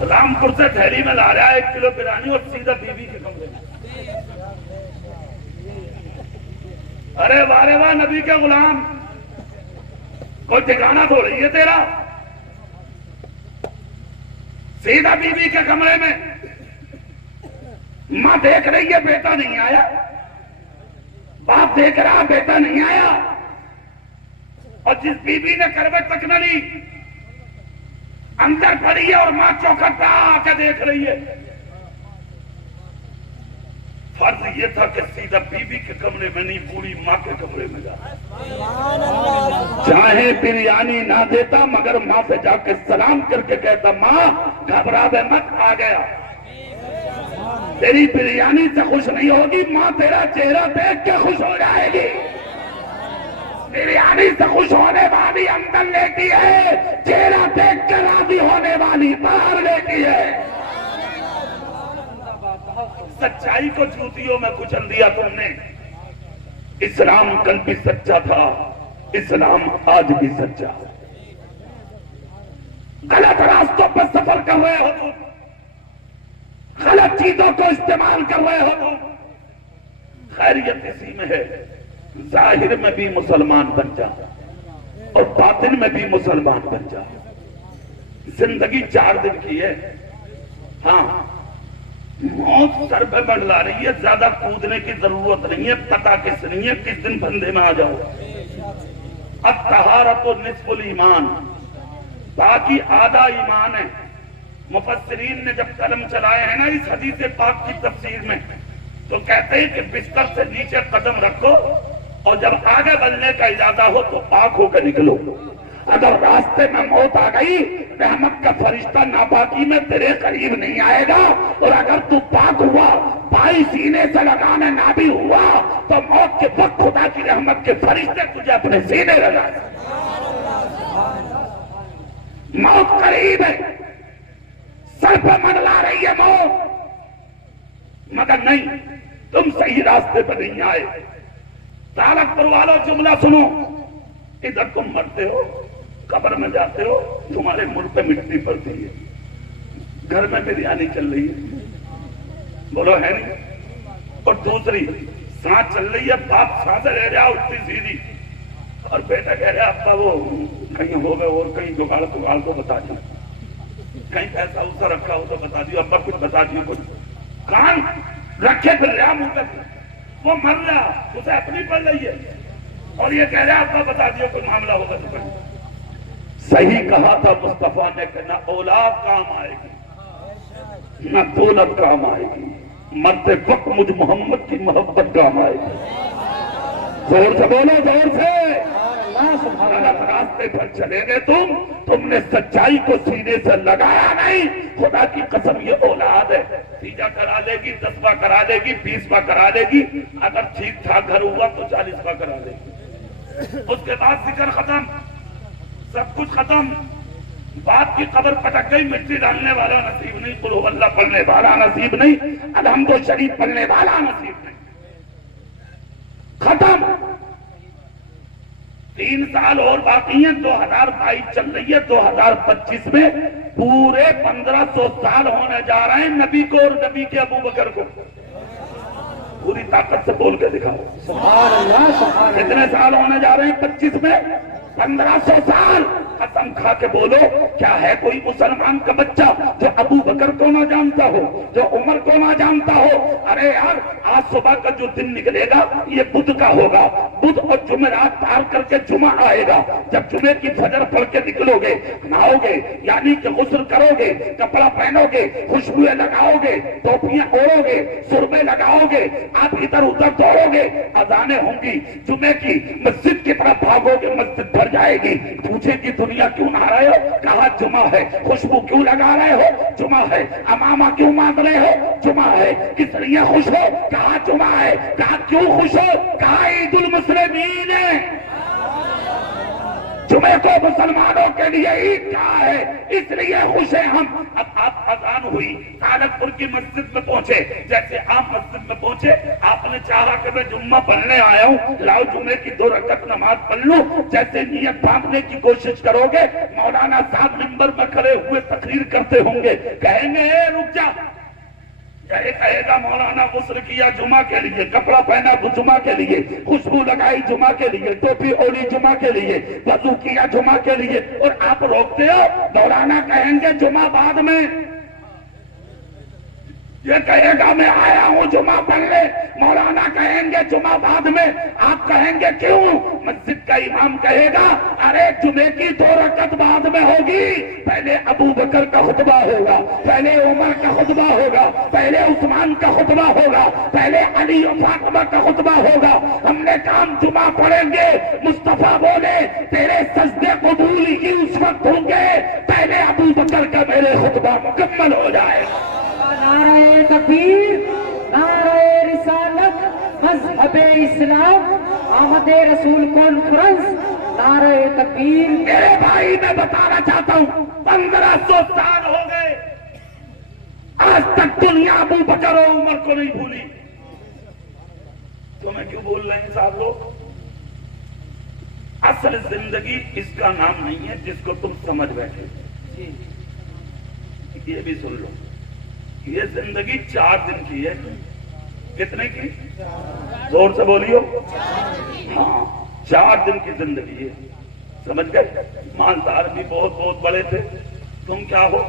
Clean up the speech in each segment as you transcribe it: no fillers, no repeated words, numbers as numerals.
رامپور سے دہلی میں لا رہا ہے 1 کلو بریانی اور سیدھا بیوی کے کمرے میں. ارے وارے واہ نبی کے غلام، کوئی ٹھکانہ تھوڑی ہے تیرا. سیدھا بیوی کے کمرے میں. ماں دیکھ رہی ہے بیٹا نہیں آیا، باپ دیکھ رہا بیٹا نہیں آیا، اور جس بیوی نے کروٹ تک نہ لی اندر پڑی ہے اور ماں چوکھٹ پہ آ کے دیکھ رہی ہے. فرض یہ تھا کہ سیدھا بیوی کے کمرے میں نہیں، پوری ماں کے کمرے میں جا. چاہے بریانی نہ دیتا مگر ماں سے جا کے سلام کر کے کہتا ماں گھبرا دے مت، آ گیا. تیری بریانی سے خوش نہیں ہوگی، ماں تیرا چہرہ دیکھ کے خوش ہو جائے گی. بریانی سے خوش ہونے والی اندر لیتی ہے، چہرہ دیکھ کے راضی ہونے والی باہر لیتی ہے. سچائی کو جوتیوں میں کچل دیا تم نے. اسلام کل بھی سچا تھا، اسلام آج بھی سچا ہے. غلط راستوں پر سفر کر رہے ہو تم، غلط چیزوں کو استعمال کر رہے ہو تم. خیریت اسی میں ہے، ظاہر میں بھی مسلمان بن جا اور باطن میں بھی مسلمان بن جا. زندگی 4 دن کی ہے. ہاں موت سر پہ منڈلا رہی ہے، زیادہ کودنے کی ضرورت نہیں ہے. پتہ کس نہیں ہے کس دن بندے میں آ جاؤ. الطہارۃ نصف الایمان، باقی آدھا ایمان ہے. مفسرین نے جب قلم چلائے ہیں نا اس حدیث پاک کی تفسیر میں تو کہتے ہیں کہ بستر سے نیچے قدم رکھو اور جب آگے بڑھنے کا ارادہ ہو تو پاک ہو کے نکلو. اگر راستے میں موت آ گئی رحمت کا فرشتہ ناپاکی میں تیرے قریب نہیں آئے گا، اور اگر تو پاک ہوا پائی سینے سے لگانے نہ بھی ہوا تو موت کے وقت خدا کی رحمت کے فرشتے تجھے اپنے سینے لگائے. موت قریب ہے، سر پہ منڈلا رہی ہے موت، مگر نہیں تم صحیح راستے پر نہیں آئے. تعلق پر والو جملہ سنو، ادھر تم مرتے ہو، قبر میں جاتے ہو، تمہارے منہ پہ مٹی پڑتی ہے، گھر میں بریانی چل رہی ہے، بولو ہے نہیں. اور دوسری سانس چل رہی ہے، باپ سانسیں لے رہا اٹھتی سیدھی، اور بیٹا کہہ رہا ابا وہ کہیں ہو گئے اور کہیں جگاڑ تو بتا دیا، کہیں پیسہ اسا رکھا ہو تو بتا دیو، ابا کچھ بتا دیو. کچھ کان رکھے پھر رہا منہ تک، وہ مر رہا اسے اپنی پڑ رہی ہے اور یہ کہہ رہا ابا بتا دیو کوئی معاملہ ہوگا تو کہیں. صحیح کہا تھا مصطفیٰ نے کہ نہ اولاد کام آئے گی نہ دولت کام آئے گی، مرتے وقت مجھ محمد کی محبت کام آئے گی. زور سے بولو، زور سے. غلط راستے پر چلے گئے تم نے سچائی کو سینے سے لگایا نہیں. خدا کی قسم یہ اولاد ہے، تیجا کرا لے گی، 10واں کرا لے گی، 20واں کرا لے گی، اگر ٹھیک ٹھاک گھر ہوا تو 40واں کرا لے گی. اس کے بعد ذکر ختم، سب کچھ ختم. باپ کی قبر پٹک گئی، مٹی ڈالنے والا نصیب نہیں، قل هو اللہ پڑھنے والا نصیب نہیں، الحمد شریف پڑھنے والا نصیب نہیں. ختم. 3 سال اور باقی ہیں، 2022 چل رہی ہے، 2025 میں پورے 1500 سال ہونے جا رہے ہیں نبی کو اور نبی کے ابو بکر کو. پوری طاقت سے بول کے دکھاؤ سبحان اللہ. کتنے سال ہونے جا رہے ہیں 25 میں؟ 1500 سال. قسم کھا کے بولو، کیا ہے کوئی مسلمان کا بچہ جو ابو بکر کو نہ جانتا ہو، جو عمر کو نہ جانتا ہو؟ ارے یار آج صبح کا جو دن نکلے گا یہ بدھ کا ہوگا، بدھ اور جمعرات پار کر کے جمعہ آئے گا. جب جمعے کی فجر پڑھ کے نکلو گے، نہاؤ گے یعنی کہ غسل کرو گے، کپڑا پہنو گے، خوشبوئیں لگاؤ گے، ٹوپیاں اوڑو گے، سرمے لگاؤ گے، آپ ادھر ادھر دوڑو گے، اذانیں ہوں گی جمعے کی، مسجد کی طرف بھاگو گے، مسجد بھر جائے گی. پوچھے کہ دنیا کیوں نہ رہے ہو؟ کہا جمعہ ہے. خوشبو کیوں لگا رہے ہو؟ جمعہ ہے. امامہ کیوں مانگ رہے ہو؟ جمعہ ہے. کس لیے خوش ہو؟ کہا جمعہ ہے. کہا کیوں خوش ہو؟ کہا عید المسلمین ہے. جمعے کو مسلمانوں کے لیے عید کیا ہے، اس لیے خوش ہیں ہم۔ اب آپ اذان ہوئی، طالب پور کی مسجد میں پہنچے، جیسے آپ مسجد میں پہنچے آپ نے چاہا کہ میں جمعہ پڑھنے آیا ہوں، لاؤ جمعے کی 2 رکعت نماز پڑھ لوں۔ جیسے نیت باندھنے کی کوشش کرو گے، مولانا صاحب منبر میں کھڑے ہوئے تقریر کرتے ہوں گے، کہیں گے اے رک جا، کہے گا مولانا غسل کیا جمعہ کے لیے، کپڑا پہنا جمعہ کے لیے، خوشبو لگائی جمعہ کے لیے، ٹوپی اوڑھی جمعہ کے لیے، وضو کیا جمعہ کے لیے، اور آپ روکتے ہو۔ مولانا کہیں گے جمعہ بعد میں، یہ کہے گا میں آیا ہوں جمعہ پڑھنے، مولانا کہیں گے جمعہ بعد میں، آپ کہیں گے کیوں؟ مسجد کا امام کہے گا ارے جمعے کی 2 رکعت بعد میں ہوگی، پہلے ابو بکر کا خطبہ ہوگا، پہلے عمر کا خطبہ ہوگا، پہلے عثمان کا خطبہ ہوگا، پہلے علی و فاطمہ کا خطبہ ہوگا۔ ہم نے کام جمعہ پڑھیں گے، مصطفیٰ بولے تیرے سجدے قبول ہی اس وقت ہوں گے پہلے ابو بکر کا میرے خطبہ مکمل ہو جائے گا۔ نعرہ تکبیر، نعرہ رسالت، مذہب اسلام، آمد رسول کانفرنس، نعرہ تکبیر۔ میرے بھائی میں بتانا چاہتا ہوں 1500 سال ہو گئے، آج تک دنیا ابو بکر و عمر کو نہیں بھولی۔ تو میں کیوں بول رہے ہیں صاحب لوگ؟ اصل زندگی اس کا نام نہیں ہے جس کو تم سمجھ بیٹھے، یہ بھی سن لو، یہ زندگی 4 دن کی ہے۔ کتنے کی؟ زور سے بولیو۔ ہاں 4 دن کی زندگی ہے، سمجھ گئے؟ مالدار بھی بہت بہت بڑے تھے، تم کیا ہو؟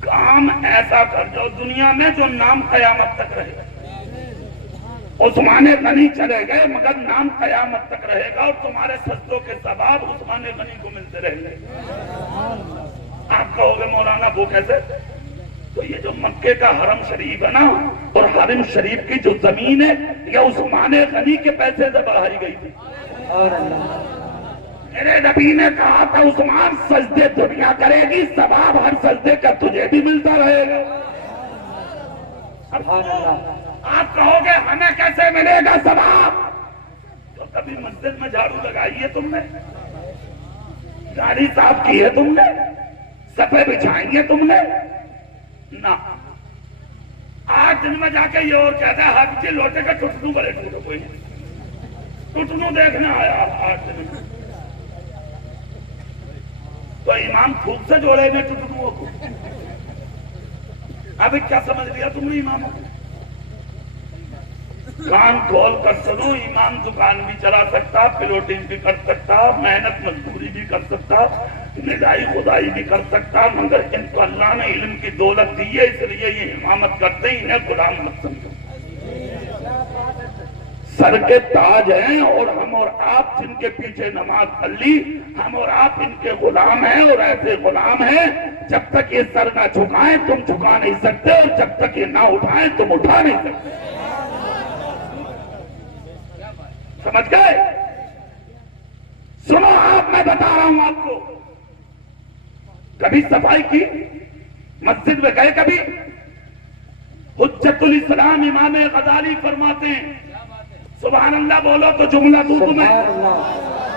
کام ایسا کر جو دنیا میں جو نام قیامت تک رہے گا۔ عثمان غنی چلے گئے مگر نام قیامت تک رہے گا، اور تمہارے سجدوں کے ثواب عثمان غنی کو ملتے رہیں گے۔ آپ کہو گے مولانا وہ کیسے؟ تو یہ جو مکے کا حرم شریف ہے نا، اور حرم شریف کی جو زمین ہے یہ عثمان غنی کے پیسے سے بڑھائی گئی تھی۔ میرے نبی نے کہا تھا عثمان سجدے دنیا کرے گی، ثواب ہر سجدے کا تجھے بھی ملتا رہے گا۔ آپ کہو گے ہمیں کیسے ملے گا ثواب؟ تو کبھی مسجد میں جھاڑو لگائی ہے تم نے؟ گاڑی صاف کی ہے تم نے؟ صفے بچھائی ہے تم نے؟ نہ۔ 8 دن میں جا کے یہ اور کہتا ہے حج کے لوٹے کا ٹوٹنو بڑے ٹوٹو، کوئی ٹوٹنو دیکھنا آیا 8 دن میں، تو امام تھوک سے جوڑے میں ٹوٹنو کو۔ اب کیا سمجھ لیا تم نے امام کو؟ کان کھول کر سنو، امام دکان بھی چلا سکتا، پلوٹنگ بھی کر سکتا، محنت مزدوری بھی کر سکتا، ندائی خدائی بھی کر سکتا، مگر ان کو اللہ نے علم کی دولت دی ہے، اس لیے یہ امامت کرتے ہی انہیں غلام مت سمجھو۔ سر کے تاج ہیں، اور ہم اور آپ جن کے پیچھے نماز پڑھ لی، ہم اور آپ ان کے غلام ہیں، اور ایسے غلام ہیں جب تک یہ سر نہ جھکائیں تم جھکا نہیں سکتے، اور جب تک یہ نہ اٹھائیں تم اٹھا نہیں سکتے۔ سمجھ گئے؟ سنو آپ، میں بتا رہا ہوں آپ کو، کبھی صفائی کی؟ مسجد میں گئے کبھی؟ حجت الاسلام امام غزالی فرماتے ہیں، سبحان اللہ بولو تو جملہ دوں تمہیں،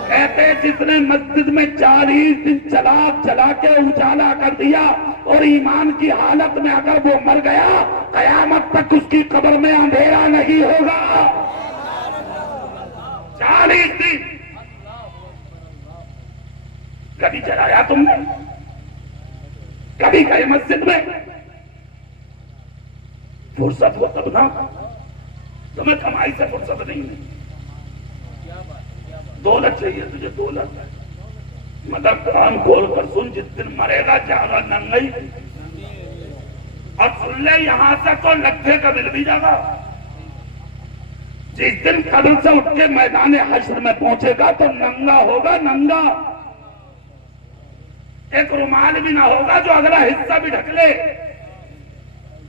کہتے جس نے مسجد میں 40 دن چلا کے اجالا کر دیا اور ایمان کی حالت میں اگر وہ مر گیا، قیامت تک اس کی قبر میں اندھیرا نہیں ہوگا۔ 40 دن کبھی جلایا تم نے؟ کبھی گئے مسجد میں؟ فرصت ہو تب نا، تمہیں کمائی سے فرصت نہیں ہے، دولت چاہیے تجھے، دولت، مگر کان کھول کر سن، جس دن مرے گا جاگا ننگئی، اور سن لے یہاں سے تو لکھے کا مل بھی جاگا۔ جس دن قبر سے اٹھ کے میدان حشر میں پہنچے گا تو ننگا ہوگا، ننگا، ایک رومال بھی نہ ہوگا جو اگلا حصہ بھی ڈھک لے،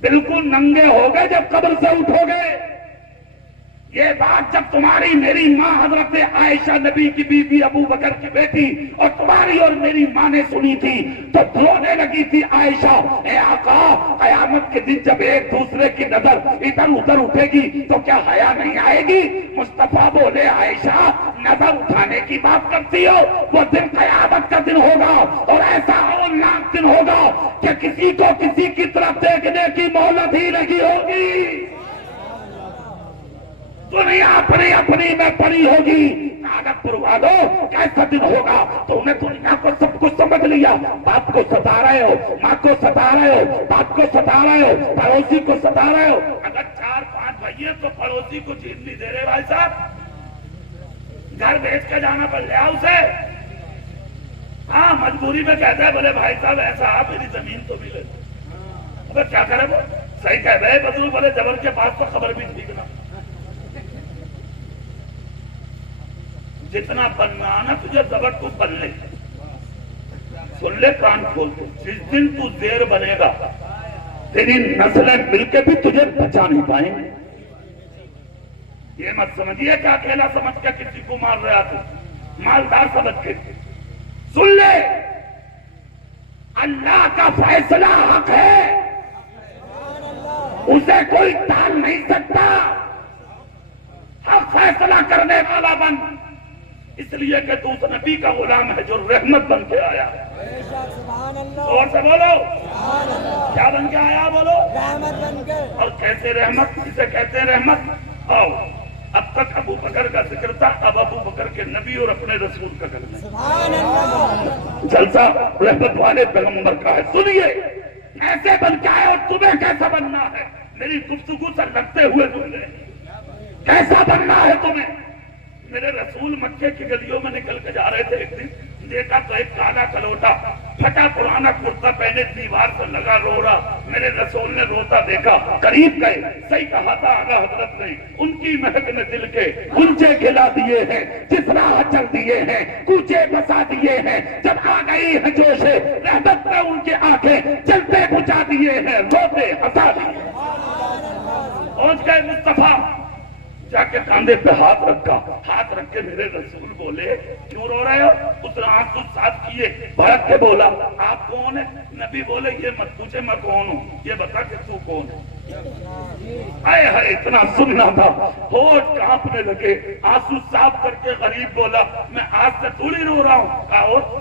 بالکل ننگے ہو گئے جب قبر سے اٹھو گے۔ یہ بات جب تمہاری میری ماں حضرت عائشہ نبی کی بیوی ابو بکر کی بیٹی اور تمہاری اور میری ماں نے سنی تھی تو رونے لگی تھی عائشہ، اے آقا قیامت کے دن جب ایک دوسرے کی نظر ادھر ادھر اٹھے گی تو کیا حیا نہیں آئے گی؟ مصطفیٰ بولے عائشہ نظر اٹھانے کی بات کرتی ہو، وہ دن قیامت کا دن ہوگا اور ایسا ہولناک دن ہوگا کہ کسی کو کسی کی طرف دیکھنے کی مہلت ہی نہیں ہوگی، دنیا اپنی اپنی میں پڑی ہوگی۔ عادت پر والو کیسا دن ہوگا؟ تو انہیں دنیا کو سب کچھ سمجھ لیا، باپ کو ستا رہے ہو، ماں کو ستا رہے ہو، باپ کو ستا رہے ہو، پڑوسی کو ستا رہے ہو۔ اگر 4-5 بھائی تو پڑوسی کو چیز نہیں دے رہے بھائی صاحب، گھر بیچ کے جانا پڑ گیا اسے، ہاں مجبوری میں کہتا ہے بولے بھائی صاحب ایسا آپ میری زمین تو بھی لے دو، اب کیا کرے وہ صحیح کہہ رہے بدلو، بولے جبل کے پاس تو خبر بھی ٹھیک نہ، جتنا بننا نا تجھے زبر تو بن لے، سن لے کان کھول کے، جس دن تو زیر بنے گا تیری نسلیں مل کے بھی تجھے بچا نہیں پائیں گے۔ یہ مت سمجھیے کہ اکیلا سمجھ کے کسی کو مار رہا تھا، مالدار سمجھ کے سن لے، اللہ کا فیصلہ حق ہے، اسے کوئی ٹال نہیں سکتا، حق فیصلہ کرنے والا بن، اس لیے کہ تو اس نبی کا غلام ہے جو رحمت بن کے آیا ہے۔ اور سے بولو کیا بن کے آیا؟ بولو رحمت بن کے۔ اور کیسے رحمت؟ اسے کہتے ہیں رحمت۔ آؤ اب تک ابو بکر کا ذکر تھا، اب ابو بکر کے نبی اور اپنے رسول کا کرنا، جلسہ رحمت والے پیغمبر کا ہے۔ سنیے ایسے بن کے آئے اور تمہیں کیسا بننا ہے، میری گفتگو سے لگتے ہوئے بولے کیسا بننا ہے تمہیں۔ میرے رسول مکے کی گلیوں میں نکل کے جا رہے تھے، ایک دن دیکھا تو ایک کالا کلوٹا پھٹا پرانا کرتا پہنے دیوار پر لگا رو رہا، میرے رسول نے روتا دیکھا، قریب گئے، صحیح کہا تھا اعلیٰ حضرت نے، ان کی مہک نے دل کے گنجے کھلا دیے ہیں، جس راہ چل دیے ہیں کوچے بسا دیے ہیں، جب آ گئی ہے جوش رحمت میں ان کے آنکھیں چلتے بجھا دیے ہیں، روتے ہنسا دیے۔ پہنچ گئے مصطفیٰ، جا کے کاندھے پہ ہاتھ رکھا، ہاتھ رکھ کے میرے رسول بولے کیوں رو رہے ہو؟ اس نے آنکھ کچھ صاف کیے، بھڑک کے بولا آپ کون ہیں؟ نبی بولے یہ مت پوچھے میں کون ہوں، یہ بتا کہ تو کون ہے۔ اے ہے اتنا سننا تھا، ہوٹ کانپنے لگے، آنسو صاف کر کے غریب بولا میں آج سے تھوڑی رو رہا ہوں۔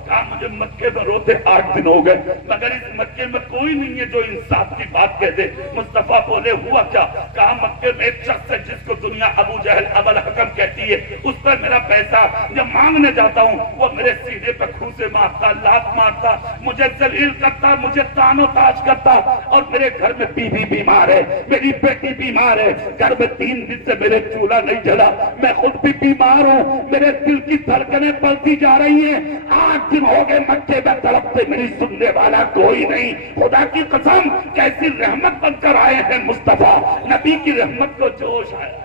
کہا مجھے مکے میں روتے 8 دن ہو گئے، مگر اس مکے میں کوئی نہیں ہے جو انصاف کی بات کہہ دے۔ مصطفیٰ بولے ہوا کیا؟ کہا مکے میں ایک شخص ہے جس کو دنیا ابو جہل ابو الحکم کہتی ہے، اس پر میرا پیسہ جب مانگنے جاتا ہوں وہ میرے سینے پہ کھوسے مارتا، لات مارتا، مجھے ذلیل کرتا، مجھے تان و تاج کرتا، اور میرے گھر میں بیوی بیمار ہے، میری بیٹی بیمار ہے، گھر میں 3 دن سے میرے چولہا نہیں جلا، میں خود بھی بیمار ہوں، میرے دل کی دھڑکنیں بڑھتی جا رہی ہیں، 8 دن ہو گئے مکے میں تڑپتے، میری سننے والا کوئی نہیں۔ خدا کی قسم کیسی رحمت بن کر آئے ہیں مصطفیٰ، نبی کی رحمت کو جوش آیا۔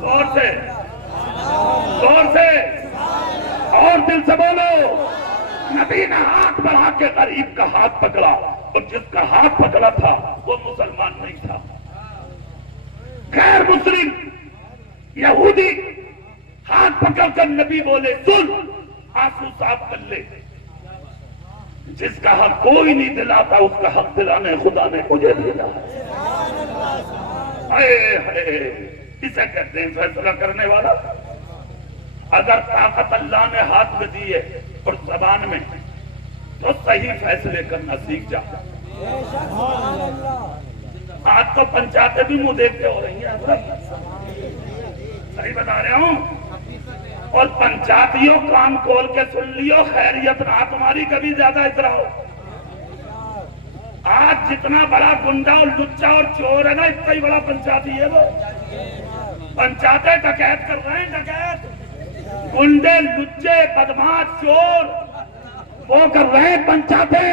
زور سے اور دل سے بولو، نبی نے ہاتھ بڑھا کے غریب کا ہاتھ پکڑا، اور جس کا ہاتھ پکڑا تھا وہ مسلمان نہیں تھا، غیر مسلم یہودی۔ ہاتھ پکڑ کر نبی بولے سن، آنسو صاف کر لے، جس کا حق کوئی نہیں دلاتا اس کا حق دلانے خدا نے مجھے دیا۔ اسے کہتے ہیں فیصلہ کرنے والا۔ اگر طاقت اللہ نے ہاتھ میں دی ہے اور زبان میں، تو صحیح فیصلے کرنا سیکھ جا۔ آج تو پنچایتیں بھی منہ دیکھتے ہو رہی ہیں حضرت، صحیح بتا رہا ہوں، اور پنچایتیوں کان کھول کے سن لیو، خیریت نہ تمہاری کبھی زیادہ اترا ہو۔ آج جتنا بڑا گنڈا اور لچا اور چور ہے نا، اتنا ہی بڑا پنچایتی ہے وہ۔ پنچایتیں ڈکیت کر رہے ہیں، ڈکیت، گنڈے لچے بدماش چور وہ کر رہے ہیں پنچایتیں۔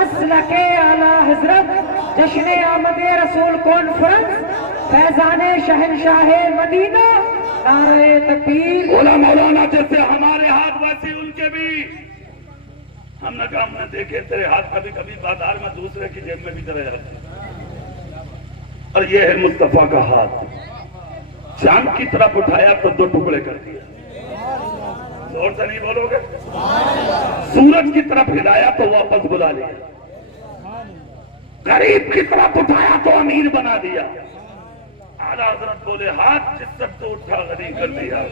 مسلک اعلی حضرت جشن آمد رسول کانفرنس فیضان شہنشاہ مدینہ نعرہ تکبیر۔ بولا مولانا جیسے ہمارے ہاتھ ویسے ان کے بھی۔ ہم نے کہا ہم نے دیکھے تیرے ہاتھ کبھی کبھی بازار میں دوسرے کی جیب میں بھی چلے جاتے ہیں، اور یہ ہے مصطفیٰ کا ہاتھ، چاند کی طرف اٹھایا تو 2 ٹکڑے کر دیا، زور سے نہیں بولو گے، سورج کی طرف ہلایا تو واپس بلا لیا، غریب کی طرف اٹھایا تو امیر بنا دیا۔ اعلیٰ حضرت بولے ہاتھ جس سب تو اٹھا غنی کر دیا،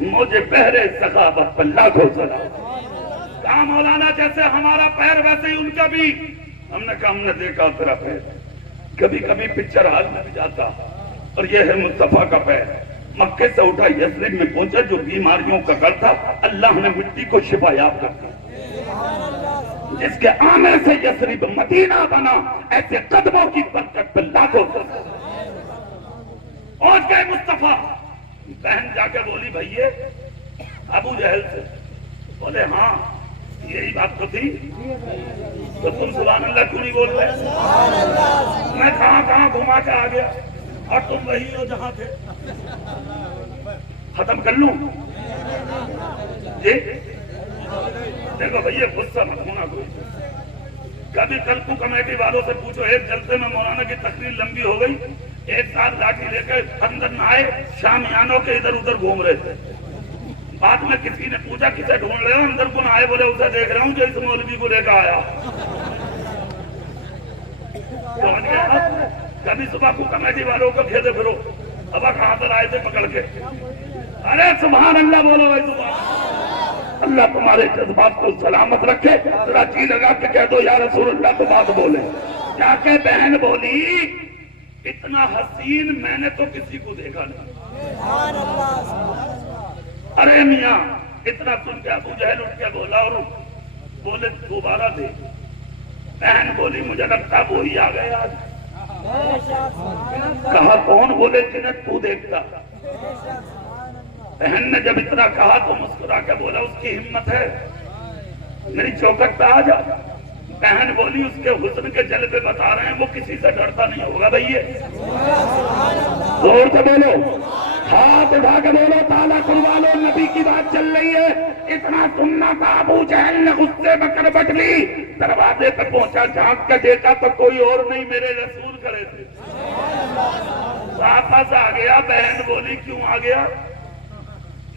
مجھے بہرے سخاوت پر لاکھوں سلام۔ کہا مولانا جیسے ہمارا پیر ویسے ہی ان کا بھی۔ ہم نے کہا ہم نے دیکھا تیرا پیر، کبھی کبھی پکچر ہال میں بھی جاتا، اور یہ ہے مصطفیٰ کا پیر، مکے سے اٹھا یثرب میں پہنچا، جو بیماریوں کا گھر تھا اللہ نے مٹی کو شفا یاب کر دیا، جس کے آنے سے یثرب مدینہ بنا، ایسے قدموں کی برکت پر لاکھوں سلام۔ پہنچ گئے مصطفیٰ، بہن جا کے بولی بھئیے ابو جہل سے، بولے ہاں یہی بات تو تھی، تو تم سبحان اللہ کیوں نہیں بول رہے؟ میں کہاں کہاں گھما کے آ گیا اور تم وہی ہو جہاں تھے، ختم کر لوں؟ جی دیکھو بھئیے غصہ مت ہونا کوئی، کبھی کل کو کمیٹی والوں سے پوچھو، ایک جلسے میں مولانا کی تقریر لمبی ہو گئی، ایک ساتھ لاٹھی لے کے اندر نہ آئے، شامیانوں کے ادھر ادھر گھوم رہے تھے، بعد میں کسی نے پوچھا کسے ڈھونڈ رہے ہو، اندر کو نہ آئے، بولے اسے دیکھ رہا ہوں جو اس مولوی کو لے کے آیا۔ کبھی صبح کو کمیٹی والوں کو کھیتے پھرو، اب کہاں پر آئے تھے پکڑ کے، ارے سبحان اللہ بولو بھائی سبحان اللہ، تمہارے جذبات کو سلامت رکھے، ذرا جی لگا کے کہہ دو یا رسول اللہ تو بات بولے۔ جا کے بہن بولی اتنا حسین میں نے تو کسی کو دیکھا نہیں۔ ارے میاں اتنا سن کے ابو جہل اٹھ کے بولا، اور بولے دوبارہ دے۔ بہن بولی مجھے لگتا وہی آ گئے آج۔ کہا کون؟ بولے جنہیں تو دیکھتا۔ بہن نے جب اتنا کہا تو مسکرا کے بولا اس کی ہمت ہے، میری چوکٹ پہ آ جا۔ بہن بولی اس کے حسن کے جلوے بتا رہے ہیں، وہ کسی سے ڈرتا نہیں ہوگا بھئیے، زور سے بولو، ہاتھ اٹھا کے بولو، تالا کھلوا لو، نبی کی بات چل رہی ہے۔ اتنا سننا تھا، ابو جہل نے غصے میں کربٹ لی، دروازے پہ پہنچا، جھانک کے دیکھا تو کوئی اور نہیں میرے رسول کھڑے تھے۔ واپس آ گیا، بہن بولی کیوں آ گیا؟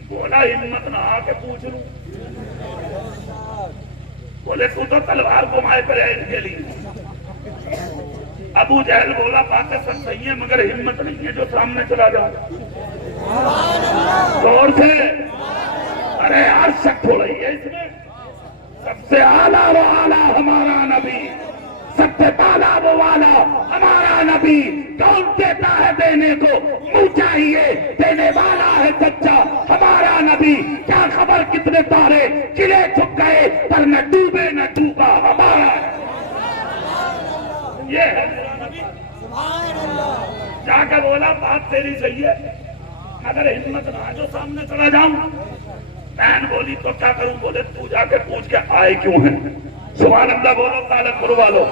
بولا ہمت نہ آ کے پوچھ لوں۔ بولے تو تلوار گھمائے پڑے ان کے لیے۔ ابو جہل بولا باتیں سب صحیح ہیں مگر ہمت نہیں ہے جو سامنے چلا جاؤں۔ زور سے، ارے یار شک ہو رہی ہے اس میں۔ سب سے اعلیٰ و اعلیٰ ہمارا نبی، سب سے بالا وہ والا ہمارا نبی، کون دیتا ہے دینے کو منہ چاہیے، دینے والا ہے سچا ہمارا نبی۔ کیا خبر کتنے تارے چلے چھپ گئے، پر نہ ڈوبے نہ ڈوبا ہمارا ہے۔ یہ ہے میرا نبی۔ جا کے بولا بات تیری صحیح ہے مگر ہمت نہ جو سامنے چلا جاؤں۔ بہن بولی تو کیا کروں؟ بولے تو جا کے پوچھ کے آئے کیوں ہیں۔ سبحان اللہ بولو، تالا کروا لو۔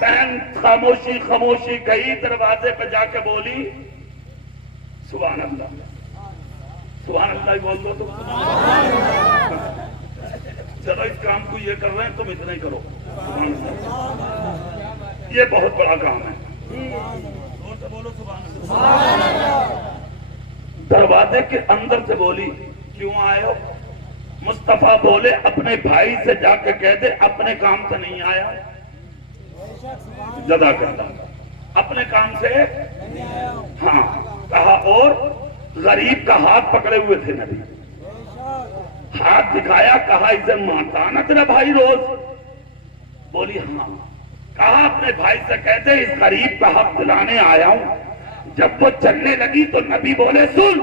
بہن خاموشی خاموشی گئی، دروازے پہ جا کے بولی سبحان اللہ، سبحان اللہ ہی بول دو تو۔ چلو اس کام کو یہ کر رہے ہیں تم اتنا ہی کرو، سبحان اللہ، یہ بہت بڑا کام ہے۔ بولو سبحان اللہ۔ دروازے کے اندر سے بولی کیوں آئے ہو؟ مصطفیٰ بولے اپنے بھائی سے جا کے کہہ دے اپنے کام سے نہیں آیا، جدا کرتا اپنے کام سے۔ ہاں کہا، اور غریب کا ہاتھ پکڑے ہوئے تھے نبی، ہاتھ دکھایا، کہا اسے مانتا نا تیرا بھائی روز؟ بولی ہاں۔ کہا اپنے بھائی سے کہتے اس غریب کا حق دلانے آیا ہوں۔ جب وہ چلنے لگی تو نبی بولے سن،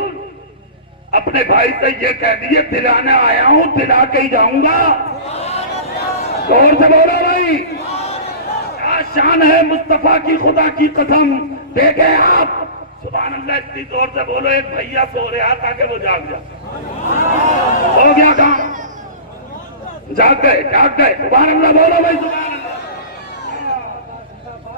اپنے بھائی سے یہ کہہ دیے دلانے آیا ہوں، دلا کے ہی جاؤں گا۔ زور سے بولو بھائی، کیا شان ہے مصطفیٰ کی، خدا کی قسم دیکھیں آپ۔ سبحان اللہ، اتنی زور سے بولو، ایک بھیا سو رہا تاکہ وہ جاگ جائے۔ ہو گیا کام، جاگ گئے، جاگ گئے۔ سبحان اللہ بولو بھائی، سبحان اللہ۔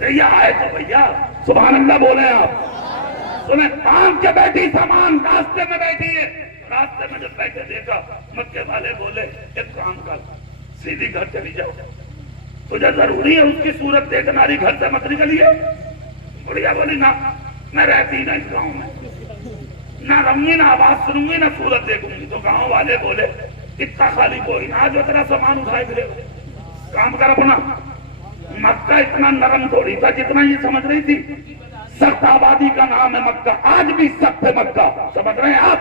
یہ آئے تو بھیا سبحان اللہ بولے آپ. سنیں کام کے بیٹھی سامان راستے میں بیٹھی ہے. راستے میں جب بیٹھے دیکھا مکے والے بولے ایک کام کر سیدھی گھر چلی جاؤ. تجھے ضروری ہے اس کی صورت دیکھنا رہی گھر سے مت نکلیے. بڑھیا بولی نہ میں رہتی نہ اس گاؤں میں, نہ رہوں گی نہ آواز سنوں گی نہ صورت دیکھوں گی. تو گاؤں والے بولے اتنا خالی کوئی نہ جو تیرا سامان اٹھائے پھرے کام کر اپنا. مکہ اتنا نرم تھوڑی تھا جتنا یہ سمجھ رہی تھی. سخت آبادی کا نام ہے مکہ. آج بھی سخت ہے مکہ, سمجھ رہے ہیں آپ,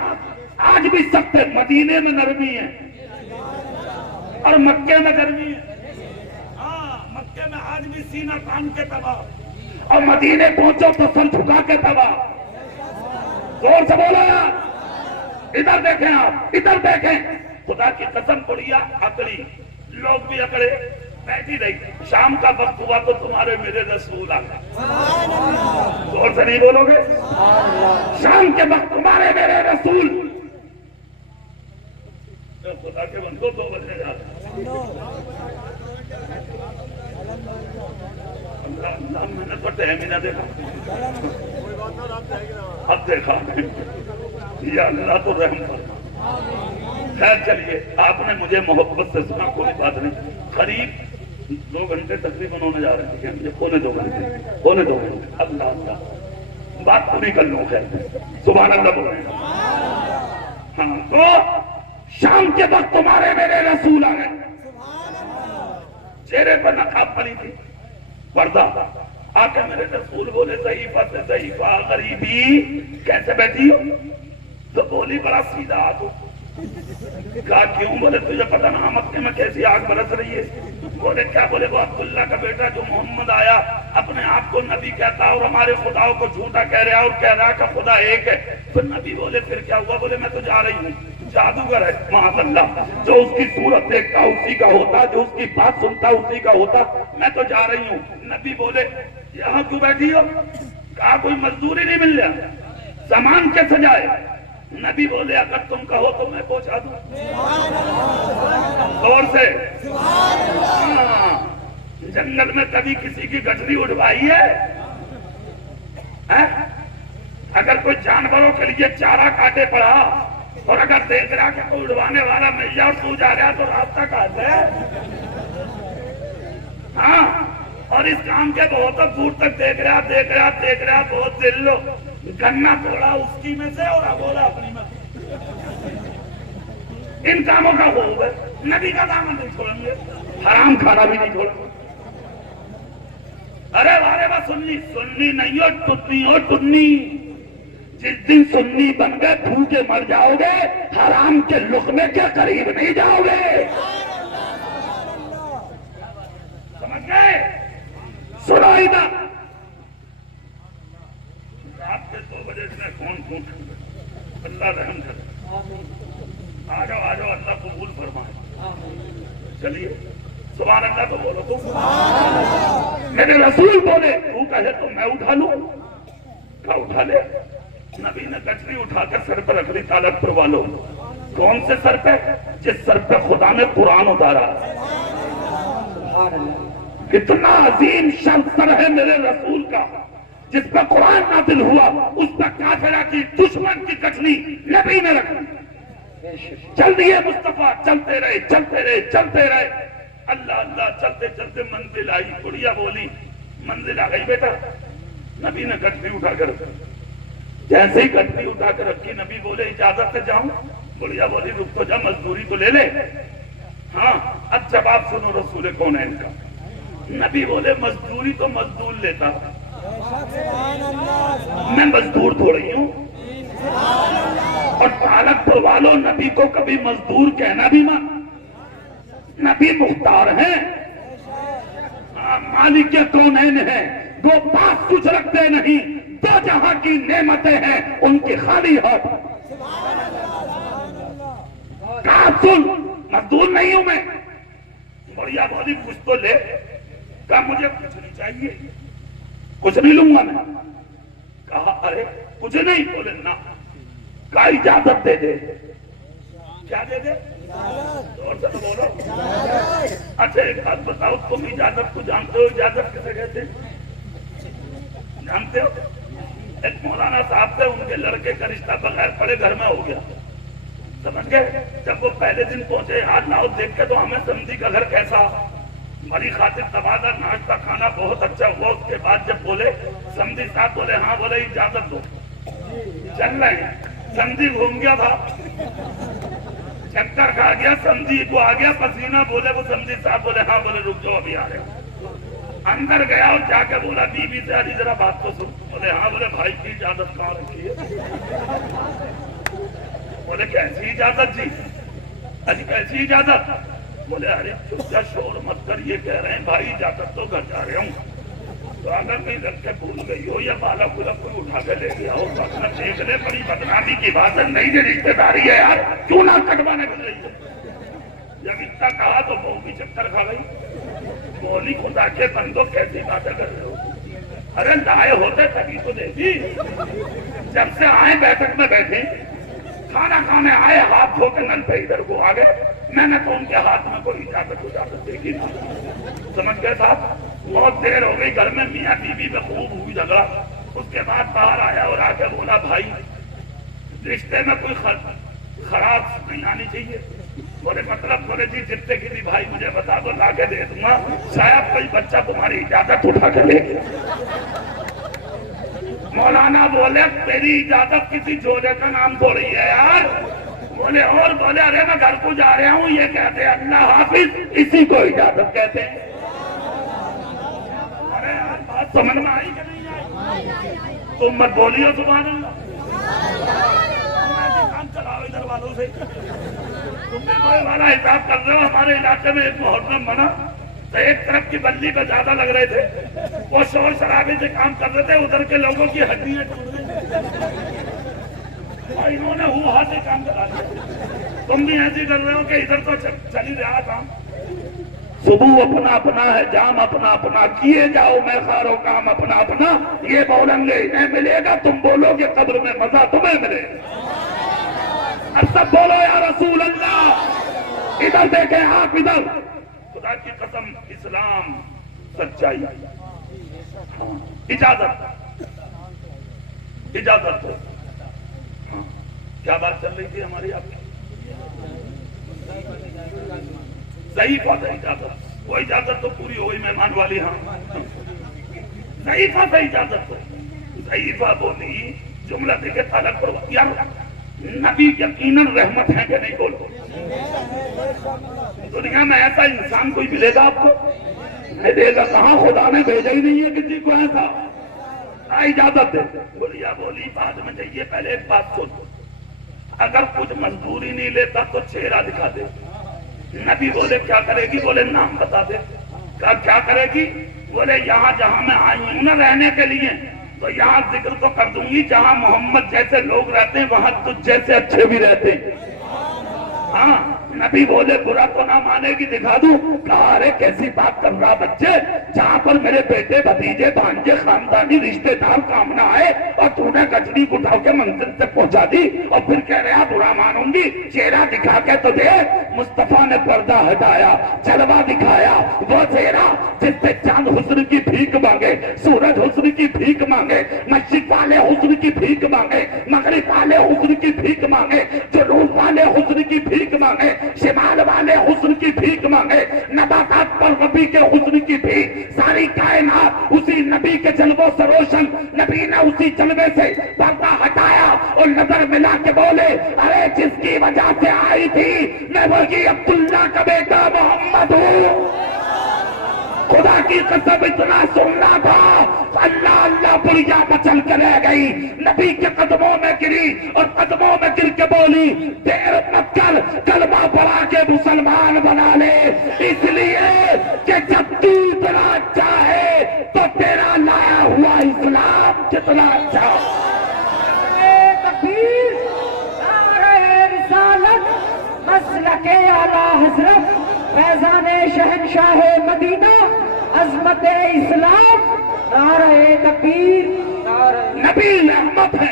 آج بھی سخت ہے. مدینے میں نرمی ہے اور مکے میں گرمی ہے. ہاں مکے میں آج بھی سینہ تان کے تباہ اور مدینے پہنچو تو سر جھکا کے تباہ. زور سے بولا ادھر دیکھیں آپ, ادھر دیکھیں. خدا کی قسم پڑیا اکڑی لوگ بھی اکڑے بیٹھی رہی. شام کا وقت ہوا تو تمہارے میرے رسول آ گئے. زور سے نہیں بولو گے؟ شام کے وقت تمہارے میرے رسول. خدا کے بندوں 2 بجے جا رہے. اللہ میں نے تو ٹائم ہی نہ دیکھا. اب دیکھا یا اللہ تو رحم کرنا. خیر چلیے, آپ نے مجھے محبت سے سنا, کوئی بات نہیں. قریب 2 گھنٹے تقریباً ہونے جا رہے ہیں. مجھے پونے 2 گھنٹے. اللہ اللہ بات پوری کر لوں. خیر سبحان اللہ بولے. ہاں تو شام کے وقت تمہارے میرے رسول آ گئے. چہرے پر نقاب پڑی تھی, پردہ. آ کے میرے رسول بولے ضعیفہ سے ضعیفہ غریبی کیسے بیٹھی ہو؟ تو بولی بڑا سیدھا ہاتھ. کہا کیوں؟ بولے تجھے پتہ نہ مکے میں کیسی آگ برس رہی ہے. بولے کیا؟ بولے وہ عبداللہ کا بیٹا جو محمد آیا اپنے آپ کو نبی کہتا اور ہمارے خداؤں کو جھوٹا کہہ رہا اور کہہ رہا کہ خدا ایک ہے. پھر نبی بولے پھر کیا ہوا؟ بولے میں تو جا رہی ہوں. جادوگر ہے معاذ اللہ, جو اس کی صورت دیکھتا اسی کا ہوتا, جو اس کی بات سنتا اسی کا ہوتا. میں تو جا رہی ہوں. نبی بولے یہاں کیوں بیٹھی ہو؟ کہا کوئی مزدوری نہیں مل رہا, سامان کیسے جائے؟ نبی بولے اگر تم کہو تو میں پہنچا دوں. زور سے. جنگل میں کبھی کسی کی گٹری اٹھوائی ہے؟ اگر کوئی جانوروں کے لیے چارہ کاٹے پڑا اور اگر دیکھ رہا کہ کوئی اڑوانے والا مل جائے اور تو جا رہا تو راستہ کاٹ دے. ہاں, اور اس کام کے بہت دور تک دیکھ رہا بہت دل لو. گنا توڑا اس کی میں سے اور بولا اپنی میں. ان کاموں کا خوب ہے. نبی کا دامن نہیں چھوڑیں گے, حرام کھانا بھی نہیں چھوڑیں گے. ارے وارے بس سننی نہیں ہو ٹنی. جس دن سنی بن گئے بھوکے مر جاؤ گے, حرام کے لقمے کے قریب نہیں جاؤ گے. سمجھ گئے؟ سنو ادھر. رات کے 2 بجے میں کون اللہ رحم کرے. آ جاؤ اللہ قبول فرمائے. چلیے سبحان اللہ تو بولو. تو میرے رسول بولے تو کہے تو میں اٹھا لوں. کہا اٹھا لے. نبی نے گٹری اٹھا کر سر پر رکھ لی. طالب پر والو کون سے سر پہ؟ جس سر پہ خدا نے قرآن اتارا. اتنا عظیم شرف سر ہے میرے رسول کا, جس پہ قرآن نازل ہوا اس پہ کافرہ کی دشمن کی کٹنی نبی نے رکھی. چل دیے مصطفیٰ, چلتے رہے. اللہ اللہ چلتے منزل آئی. بڑھیا بولی منزل آ گئی بیٹا. نبی نے گٹری اٹھا کر رکھی. جیسے ہی گٹری اٹھا کر رکھی نبی بولے اجازت سے جاؤں؟ بڑھیا بولی رک تو جا, مزدوری تو لے لے. ہاں اب جواب سنو رسول کونین کا. نبی بولے مزدوری تو مزدور لیتا, میں مزدور تھوڑی ہوں. اور طالب پر والوں نبی کو کبھی مزدور کہنا بھی ماں. نبی مختار ہیں, مالک کونین ہیں, 2 پاس کچھ رکھتے نہیں, 2 جہاں کی نعمتیں ہیں ان کی خالی ہاتھ. کہا سن مزدور نہیں ہوں میں. بڑھیا بولی کچھ تو لے. کہا مجھے کچھ نہیں چاہیے, کچھ نہیں لوں گا میں. کہا ارے کچھ نہیں. بولے نا. کہا اجازت دے دے. کیا دے دے؟ اور سے بولو. اچھا ایک بات بتاؤ, تم اجازت کو جانتے ہو؟ اجازت کسے کہتے ہیں؟ جانتے ہو ایک مولانا صاحب تھے, ان کے لڑکے کا رشتہ بغیر پڑے گھر میں ہو گیا, سمجھ گئے. جب وہ پہلے دن پہنچے, ہاتھ لاؤ دیکھ کے تو ہمیں سمجھی کا گھر کیسا, بڑی خاطر تبادلہ, ناشتہ کھانا بہت اچھا ہوا. اس کے بعد جب بولے سمجھی صاحب, بولے ہاں, بولے اجازت دو, چل رہے ہیں. سمجھی گھوم گیا تھا, چکر کھا گیا, سمجھی کو آ گیا پسینہ, بولے وہ سمجھی صاحب, بولے ہاں, بولے رک جاؤ ابھی آ رہے ہیں. اندر گیا اور جا کے بولا بی بی سے, ابھی ذرا بات تو سن. بولے ہاں, بولے بھائی کی اجازت کہاں رکھی ہے؟ بولے کیسی اجازت جی؟ ارے کیسی اجازت؟ بولے ارے چپ چا شور مت کر, یہ کہہ رہے ہیں بھائی اجازت تو گھر جا رہے ہوں, تو اگر کہیں رکھ کے بھول گئی ہو یا بالا پورا کوئی اٹھا کے لے گیا ہو, اپنا دیکھ لے, بڑی بدنامی کی بات ہے. نہیں یہ رشتے داری ہے یار, کیوں نہ کٹوانے کو رہی ہے. جب اتنا کہا تو بہو بھی چکر کھا گئی, بولی خدا کے بندو کیسی باتیں کر رہے ہو؟ ارے لائے ہوتے تبھی تو دیکھی. جب سے آئے بیٹھک میں بیٹھے, کھانا کھانے آئے, ہاتھ دھو کے نل پہ ادھر کو آ گئے. میں نے تو ان کے ہاتھ میں کوئی اجازت دیکھی نہیں. سمجھ گئے صاحب, بہت دیر ہو گئی گھر میں, میاں بیوی میں خوب ہوئی جھگڑا. اس کے بعد باہر آیا اور آ کے بولا بھائی رشتے میں کوئی خراب نہیں آنی چاہیے. بولے مطلب؟ بولے جی جتنے کی بھی بھائی مجھے بتا دو, لا کے دے دوں گا, شاید کوئی بچہ تمہاری اجازت اٹھا کے لے گیا. مولانا بولے تیری اجازت کسی جھولے کا نام تھوڑی ہے یار. بولے اور, بولے ارے میں گھر کو جا رہا ہوں, یہ کہتے ہیں اللہ حافظ, اسی کو اجازت کہتے ہیں. ارے یار بات سمجھ میں آئی کہ نہیں آئی؟ تم مت بولیو سبحان اللہ. کام چلاؤ ادھر والوں سے, تم بھی کوئی والا حساب کر رہے ہو. ہمارے علاقے میں ایک محرم بنا تو ایک طرف کی بلی پہ زیادہ لگ رہے تھے, وہ شور شرابے سے کام کر رہے تھے, ادھر کے لوگوں کی ہڈیاں ٹوٹ گئی, انہوں نے ہوا سے کام کرا دیا. تم بھی ایسے کر رہے ہو کہ ادھر تو چلی رہا کام. صبح اپنا اپنا ہے, جام اپنا اپنا, کیے جاؤ میں خارو کام اپنا اپنا. یہ بولیں گے انہیں ملے گا, تم بولو گے قبر میں مزہ تمہیں ملے گا. اب سب بولو یا رسول اللہ. ادھر دیکھیں آپ, ادھر. خدا کی قسم اسلام سچائی. ہاں اجازت, اجازت. ہاں کیا بات چل رہی تھی ہماری آپ کی؟ ضعیفہ سے اجازت. وہ اجازت تو پوری ہوئی مہمان والی. ہاں ضعیفہ سے اجازت ہو. ضعیفہ بولی جملہ دیکھے تعلق پر یار نبی یقیناً رحمت ہے کہ نہیں؟ بولو. دنیا میں ایسا انسان کوئی ملے گا آپ کو؟ نہیں دے گا. کہاں خدا نے بھیجا ہی نہیں ہے کسی کو ایسا. اجازت دے. بولیا بولی بعد میں چاہیے, پہلے ایک بات سن, اگر کچھ مزدوری نہیں لیتا تو چہرہ دکھا دے. نبی بولے کیا کرے گی؟ بولے نام بتا دے. کیا کرے گی؟ بولے یہاں جہاں میں آئی ہوں نا رہنے کے لیے, تو یہاں ذکر تو کر دوں گی جہاں محمد جیسے لوگ رہتے ہیں وہاں تجھ جیسے اچھے بھی رہتے ہیں. ہاں نبی بولے برا تو نہ مانے گی, دکھا دوں. کہا ارے کیسی بات کر رہا بچے, جہاں پر میرے بیٹے بھتیجے بھانجے خاندانی رشتے دار کام نہ آئے اور تو نے گچڑی کو اٹھا کے منزل سے پہنچا دی, اور پھر کہہ رہا برا مانوں گی. چہرہ دکھا کے تو دے. مصطفیٰ نے پردہ ہٹایا, جلوہ دکھایا, وہ چہرہ جس سے چاند حسن کی بھیک مانگے, سورج حسن کی بھیک مانگے, مشرق والے حسن کی بھیک مانگے, مغرب والے حسن کی بھیک مانگے, جنوب والے حسن کی بھیک مانگے, شمال والے حسن کی بھیک مانگے, نباتات پر نبی کے حسن کی بھیک. ساری کائنات اسی نبی کے جلووں سے روشن. نبی نے اسی جلوے سے پردہ ہٹایا اور نظر ملا کے بولے ارے جس کی وجہ سے آئی تھی میں وہی عبداللہ کا بیٹا محمد ہوں. خدا کی قسم اتنا سننا تھا, اللہ اللہ بڑھیا بچل کے رہ گئی. نبی کے قدموں میں گری اور قدموں میں گر کے بولی دیر مت کر, کلمہ پڑھا کے مسلمان بنا لے. اس لیے کہ جب تو اتنا اچھا ہے تو تیرا لایا ہوا اسلام کتنا اچھا. تکبیر, نعرہ رسالت, مسلک اعلی حضرت, فیضان شہنشاہ مدینہ, عظمت اسلام, نعرہ تکبیر, نعرہ. نبی رحمت ہے,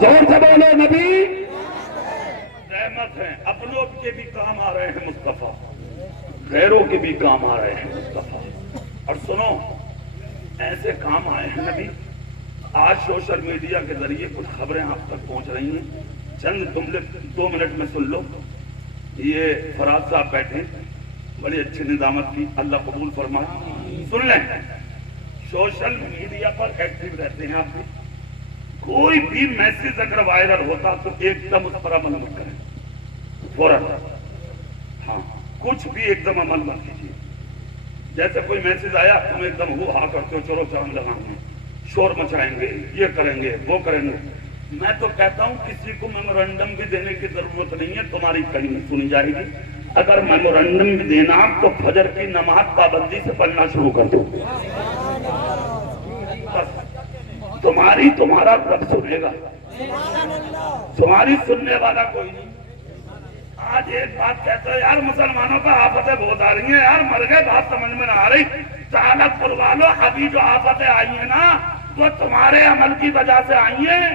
زور سے بولو نبی رحمت ہے. اپنوں کے بھی کام آ رہے ہیں مصطفیٰ, غیروں کے بھی کام آ رہے ہیں مصطفیٰ. اور سنو ایسے کام آئے ہیں نبی. آج سوشل میڈیا کے ذریعے کچھ خبریں آپ تک پہنچ رہی ہیں, چند جملے 2 منٹ میں سن لو. یہ فراز صاحب بیٹھے, بڑی اچھی نظامت کی, اللہ قبول فرمائے. سن لیں, سوشل میڈیا پر ایکٹیو رہتے ہیں آپ بھی. کوئی بھی میسج اگر وائرل ہوتا تو ایک دم اس پر عمل مت کریں فوراً. ہاں, کچھ بھی ایک دم عمل مت کیجیے. جیسے کوئی میسج آیا تم ایک دم وہ ہاں کرتے ہو, چلو چاند لگائیں گے, شور مچائیں گے, یہ کریں گے, وہ کریں گے. میں تو کہتا ہوں کسی کو میمورنڈم بھی دینے کی ضرورت نہیں ہے, تمہاری کہیں سنی جائے گی. اگر میمورنڈم بھی دینا تو فجر کی نماز پابندی سے پڑھنا شروع کر دو. تمہاری تمہارا رب سنے گا, تمہاری سننے والا کوئی نہیں. آج ایک بات کہتے ہیں یار مسلمانوں کا آفتیں بہت آ رہی ہیں, یار مر گئے, بات سمجھ میں نہ آ رہی. چالک کروا لو, ابھی جو آفتیں آئی ہیں نا وہ تمہارے عمل کی وجہ سے آئی ہیں.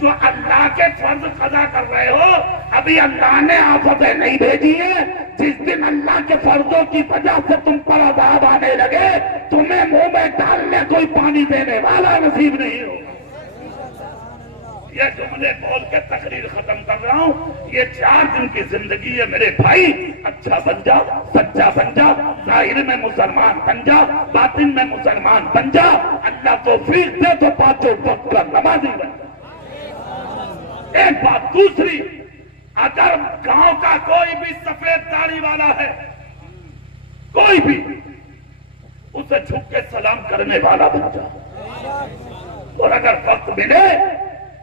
جو اللہ کے فرض قضا کر رہے ہو, ابھی اللہ نے آفتیں نہیں بھیجی ہیں. جس دن اللہ کے فرضوں کی وجہ سے تم پر عذاب آنے لگے, تمہیں منہ میں ڈالنے کوئی پانی دینے والا نصیب نہیں ہو. یہ جملے بول کے تقریر ختم کر رہا ہوں. یہ 4 دن کی زندگی ہے میرے بھائی. اچھا بن جا, سچا بن جا, ظاہر میں مسلمان بن جا, باطن میں مسلمان بن جا. اللہ توفیق دے تو 5 وقت کا نمازی بن جا. ایک بات دوسری, اگر گاؤں کا کوئی بھی سفید داڑھی والا ہے, کوئی بھی, اسے جھک کے سلام کرنے والا بن جا. اور اگر وقت ملے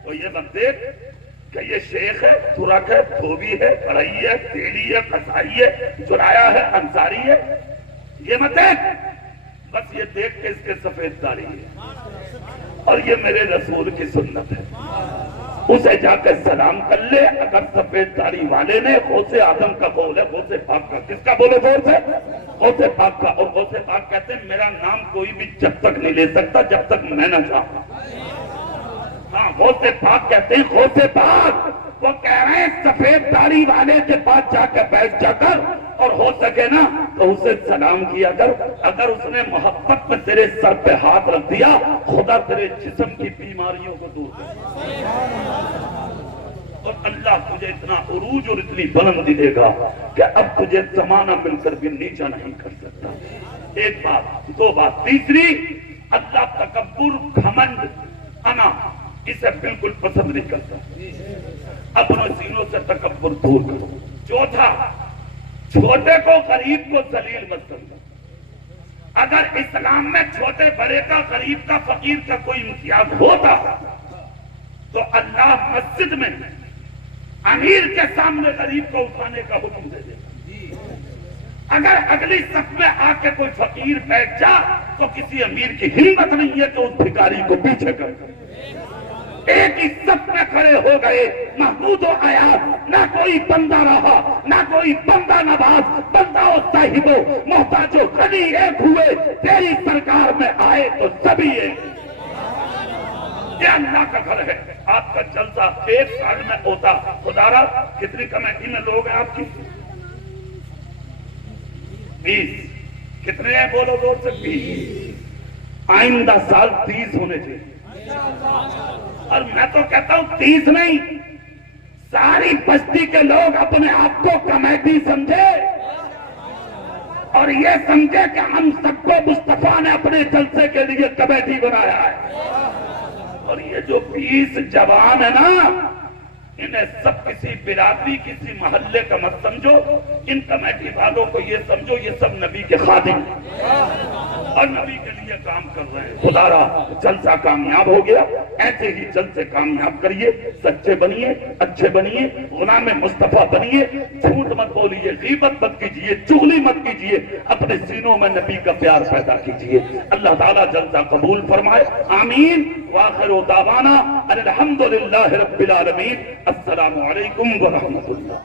تو یہ مت دیکھ کہ یہ شیخ ہے, ترک ہے, دھوبی ہے, کڑھائی ہے, تیلی ہے, قصائی ہے, چرایا ہے, انصاری ہے. یہ مت دیکھ, بس یہ دیکھ کہ اس کے سفید داڑھی ہے اور یہ میرے رسول کی سنت ہے. اسے جا کے سلام کر لے. اگر سفید داڑھی والے نے غوث آدم کا بول ہے, غوث پاک کا, کس کا بولے زور سے؟ غوث پاک کا. اور غوث پاک کہتے ہیں میرا نام کوئی بھی جب تک نہیں لے سکتا جب تک میں نہ چاہوں. ہاں, غوث پاک کہتے ہیں غوث پاک. وہ کہہ رہے ہیں سفید داڑھی والے کے پاس جا کے بیٹھ جا کر, اور ہو سکے نا تو اسے سلام کیا کر. اگر اس نے محبت میں تیرے سر پہ ہاتھ رکھ دیا, خدا تیرے جسم کی بیماریوں کو دور کرے. اور اللہ تجھے اتنا عروج اور اتنی بلندی دے گا کہ اب تجھے زمانہ مل کر بھی نیچا نہیں کر سکتا. ایک بات, 2 بات. تیسری, اللہ تکبر, گھمنڈ, انا, اسے بالکل پسند نہیں کرتا. اپنے سینوں سے تکبر دور کرو. چوتھا, چھوٹے کو غریب کو ذلیل مت کرو. اگر اسلام میں چھوٹے بڑے کا, غریب کا, فقیر کا کوئی امتیاز ہوتا تو اللہ مسجد میں امیر کے سامنے غریب کو اٹھانے کا حکم دے دے. اگر اگلی صف میں آ کے کوئی فقیر بیٹھ جا تو کسی امیر کی ہمت نہیں ہے کہ اس بھکاری کو پیچھے کر. ایک ہی صف میں کھڑے ہو گئے, محمود و عیاض, نہ کوئی بندہ رہا, نہ کوئی بندہ نواز, بندہ و صاحب و محتاج و غنی ایک ہوئے. تیری سرکار میں آئے تو سبھی ایک. یہ اللہ کا گھر ہے. آپ کا جلسہ 1 سال میں ہوتا. خدا را, کتنی کمیٹی میں لوگ ہیں آپ کی؟ 20. کتنے ہیں بولو زور سے؟ 20. آئندہ سال 30 ہونے چاہیے. اور میں تو کہتا ہوں 30 نہیں, ساری بستی کے لوگ اپنے آپ کو کمیٹی سمجھے اور یہ سمجھے کہ ہم سب کو مصطفیٰ نے اپنے جلسے کے لیے کمیٹی بنایا ہے. اور یہ جو 20 جوان ہے نا, انہیں سب کسی برادری, کسی محلے کا مت سمجھو. ان کمیٹی والوں کو یہ سمجھو یہ سب نبی کے خادم اور نبی کے لیے کام کر رہے ہیں. خدا را جلسہ کامیاب ہو گیا. ایسے ہی جلسے کامیاب کریے. سچے بنیے, اچھے بنیے, غلام مصطفیٰ بنیے. جھوٹ مت بولیے, غیبت مت کیجیے, چغلی مت کیجیے. اپنے سینوں میں نبی کا پیار پیدا کیجیے. اللہ تعالیٰ جلسہ قبول فرمائے. آمین. وآخر دعوانا الحمدللہ رب العالمین. السلام علیکم ورحمۃ اللہ.